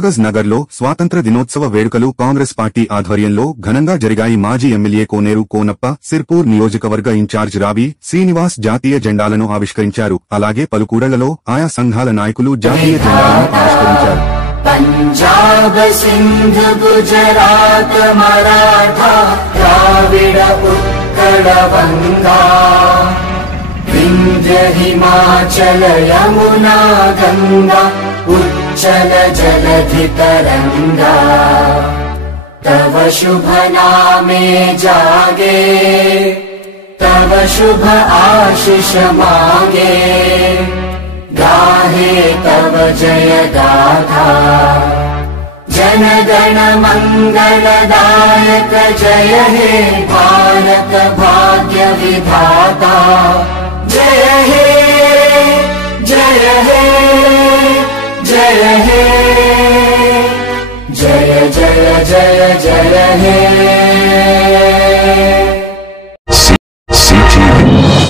కాగజ్ నగర్లో స్వాతంత్ర దినోత్సవ వేడుకలు కాంగ్రెస్ పార్టీ ఆధ్వర్యంలో ఘనంగా జరిగాయి. మాజీ ఎమ్మెల్యే కోనేరు కోనప్ప, సిర్పూర్ నియోజకవర్గ ఇన్ఛార్జ్ రావి శ్రీనివాస్ జాతీయ జెండాలను ఆవిష్కరించారు. అలాగే పలు కూడళ్లలో ఆయా సంఘాల నాయకులు జాతీయ జెండాలను ఆవిష్కరించారు. పంజాబ్ సింధ్ గుజరాత్ మరాఠా ద్రావిడ ఉత్కళ వంగా వింధ్య హిమాచల యమునా గంగా उच्चल जलधि तरंगा तव शुभ नामे जागे तव शुभ आशीष मांगे गाहे तव जय गाथा जन गण मंगलदायक जय हे भारत भाग्य विधाता जय हे जय हे जय हे जय जय जय जय हे।